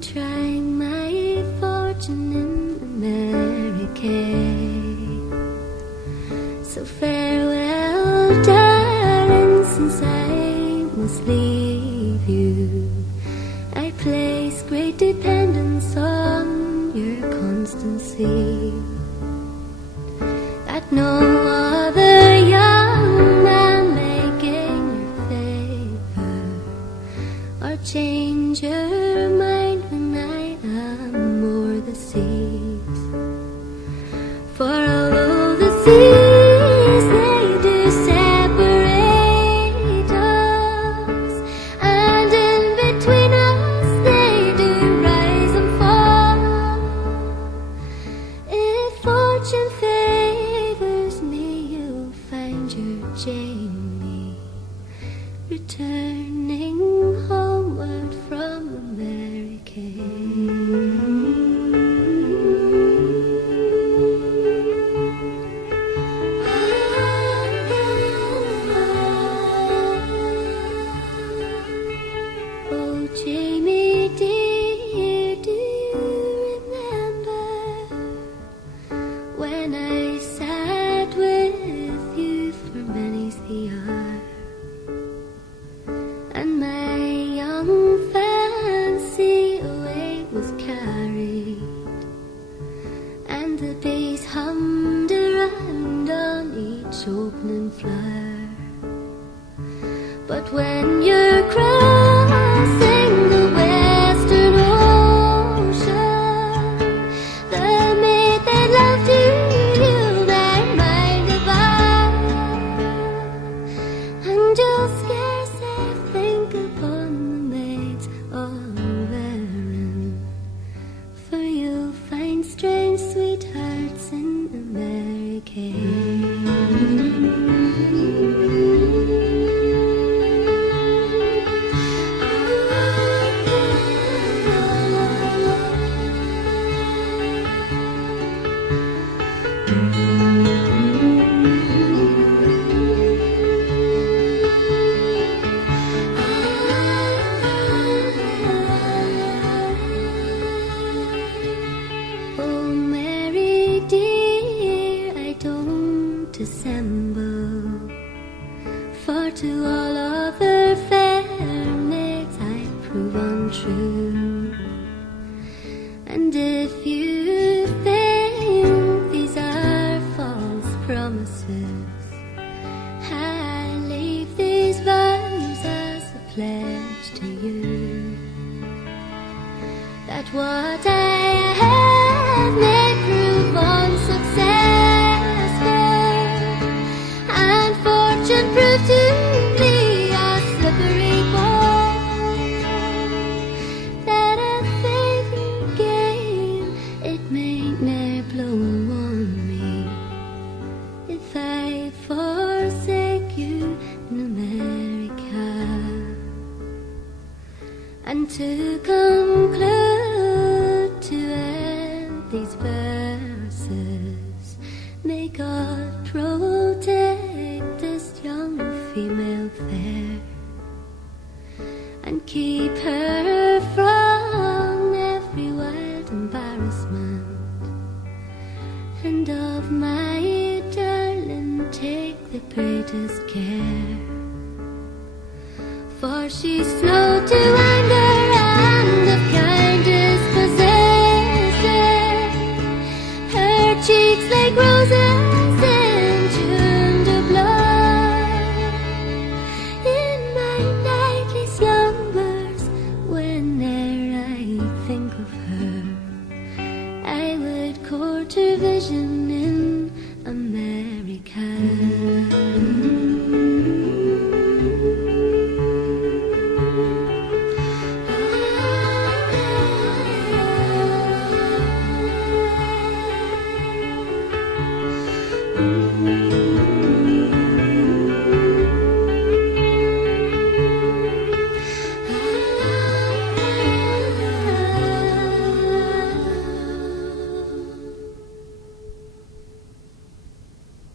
trying my fortune in americay. So farewell, darling, since I must leave you. I place great dependence on your constancy, that no other young man may gain your favour or change your mind when I am o'er the seas. For although the seas they do separate us, and in between us they do rise and fall, if fortune favours me, you'll find your Jamie returning homeward from americay. Oh, Jamie dear, do you remember when I sat with you for many's the hour, and my young fancy away was carried, and the bees hummed around on each opening flower? But when you're crossing the western ocean, the maid that loved you, you'll thy mind devour, and you'll scarce think upon the maids all barren, for you'll find strange sweethearts in americay. Oh, Mary dear, I don't dissemble, for to all other fair maids I prove untrue. And if you think these are false promises, I leave these vows as a pledge to you, that what I have may prove unsuccessful, and fortune prove to me a slippery ball, that a favour game it may ne'er blow on me, if I forsake you in America. And to conclude, to end these verses, may God protect this young female fair, and keep her from every wild embarrassment, and of my darling take the greatest care, for she's slow to